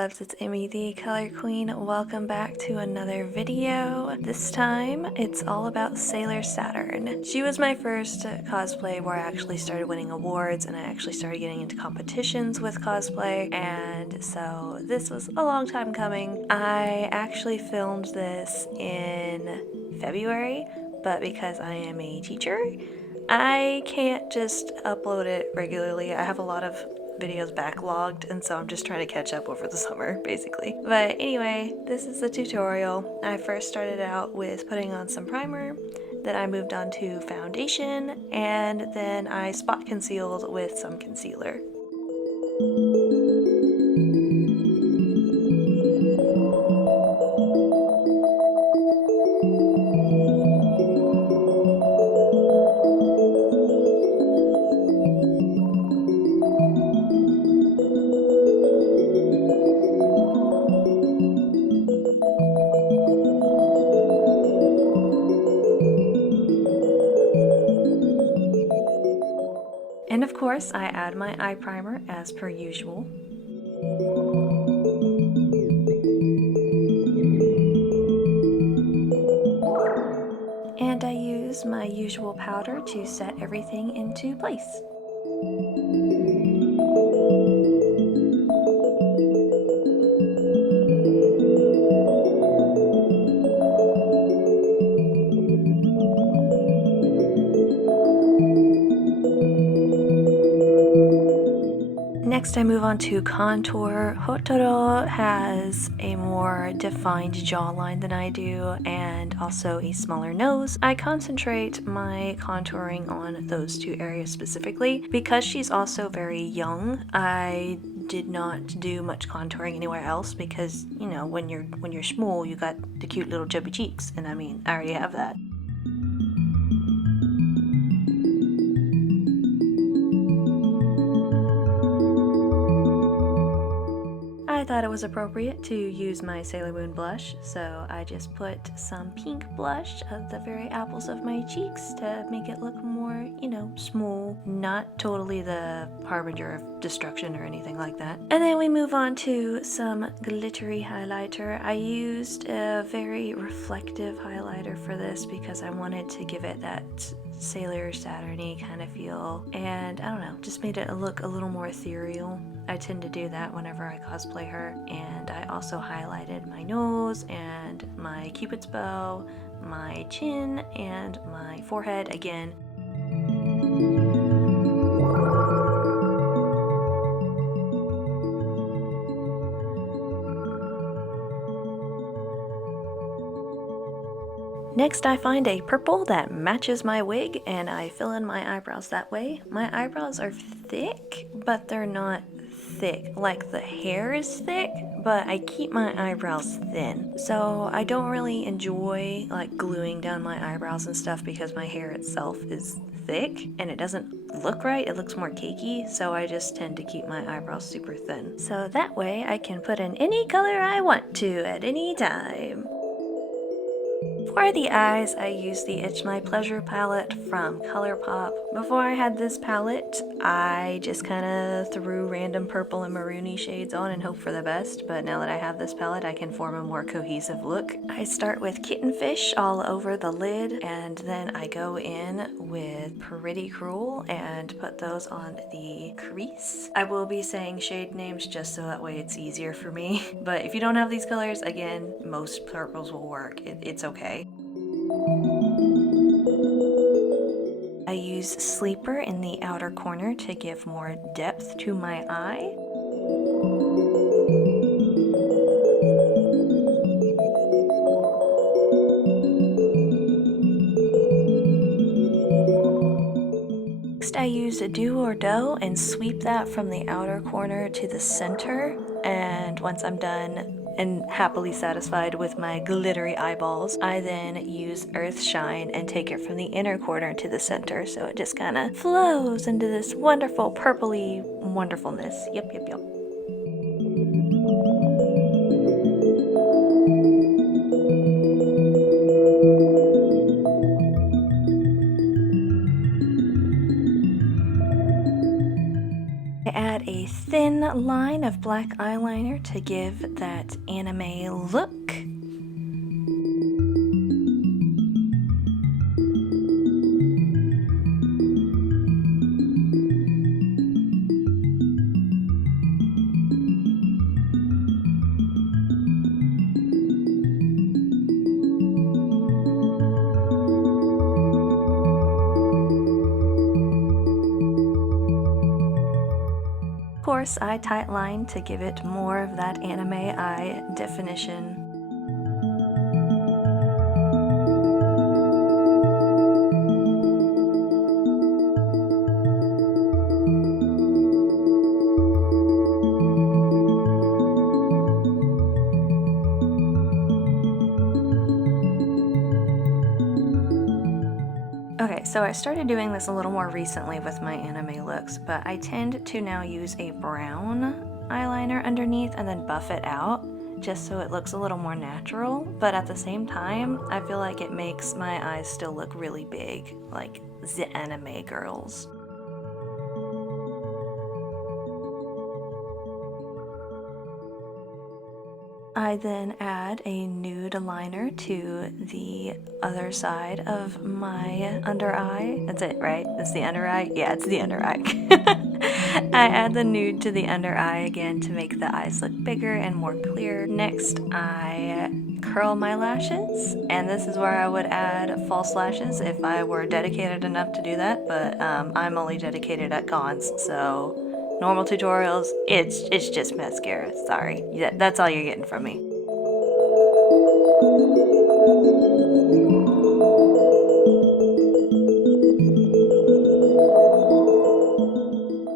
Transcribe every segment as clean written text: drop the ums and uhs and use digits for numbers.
loves, it's Amy the Color Queen. Welcome back to another video. This time it's all about Sailor Saturn. She was my first cosplay where I actually started winning awards and I actually started getting into competitions with cosplay, and so this was a long time coming. I actually filmed this in February, but because I am a teacher, I can't just upload it regularly. I have a lot of videos backlogged, and so I'm just trying to catch up over the summer, basically. But anyway, this is the tutorial. I first started out with putting on some primer, then I moved on to foundation, and then I spot concealed with some concealer. And of course, I add my eye primer as per usual. And I use my usual powder to set everything into place. Next I move on to contour. Hotoro has a more defined jawline than I do and also a smaller nose. I concentrate my contouring on those two areas specifically. Because she's also very young, I did not do much contouring anywhere else because, you know, when you're small, you got the cute little chubby cheeks, and I mean, I already have that. I thought it was appropriate to use my Sailor Moon blush, so I just put some pink blush at the very apples of my cheeks to make it look more, you know, small, not totally the harbinger of destruction or anything like that. And then we move on to some glittery highlighter. I used a very reflective highlighter for this because I wanted to give it that Sailor Saturn-y kind of feel, and I don't know, just made it look a little more ethereal. I tend to do that whenever I cosplay her. And I also highlighted my nose and my cupid's bow, my chin, and my forehead again. Next I find a purple that matches my wig and I fill in my eyebrows that way. My eyebrows are thick, but they're not thick. Like, the hair is thick, but I keep my eyebrows thin. So I don't really enjoy like gluing down my eyebrows and stuff because my hair itself is thick and it doesn't look right. It looks more cakey, so I just tend to keep my eyebrows super thin. So that way I can put in any color I want to at any time. For the eyes, I use the It's My Pleasure palette from Colourpop. Before I had this palette, I just kind of threw random purple and maroony shades on and hoped for the best, but now that I have this palette, I can form a more cohesive look. I start with Kittenfish all over the lid, and then I go in with Pretty Cruel and put those on the crease. I will be saying shade names just so that way it's easier for me, but if you don't have these colors, again, most purples will work. It's okay. I use Sleeper in the outer corner to give more depth to my eye. Next I use a Do or Do and sweep that from the outer corner to the center, and once I'm done and happily satisfied with my glittery eyeballs, I then use Earth Shine and take it from the inner corner to the center, so it just kind of flows into this wonderful purpley wonderfulness. Yep. I add add a thin line of black eyeliner to give that anime look. Of course, I tightline to give it more of that anime eye definition. Okay, so I started doing this a little more recently with my anime looks, but I tend to now use a brown eyeliner underneath and then buff it out just so it looks a little more natural, but at the same time, I feel like it makes my eyes still look really big, like the anime girls. I then add a nude liner to the other side of my under eye. That's it, right? It's the under eye? Yeah, it's the under eye. I add the nude to the under eye again to make the eyes look bigger and more clear. Next, I curl my lashes, and this is where I would add false lashes if I were dedicated enough to do that, but I'm only dedicated at cons, so normal tutorials, it's just mascara, sorry. Yeah, that's all you're getting from me.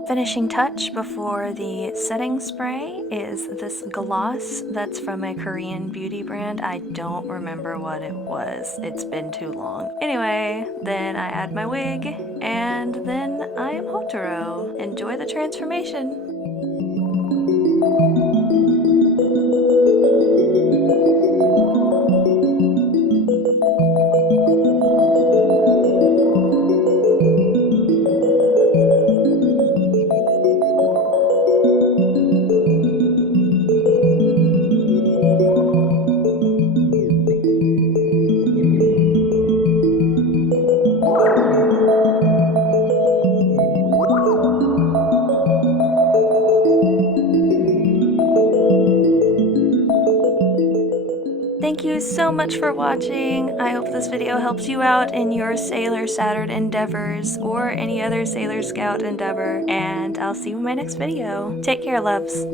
Finishing touch before the setting spray is this gloss that's from a Korean beauty brand. I don't remember what it was. It's been too long. Anyway, then I add my wig, and then I am Hotaro. Enjoy the transformation! Thank you so much for watching. I hope this video helps you out in your Sailor Saturn endeavors or any other Sailor Scout endeavor, and I'll see you in my next video. Take care, loves.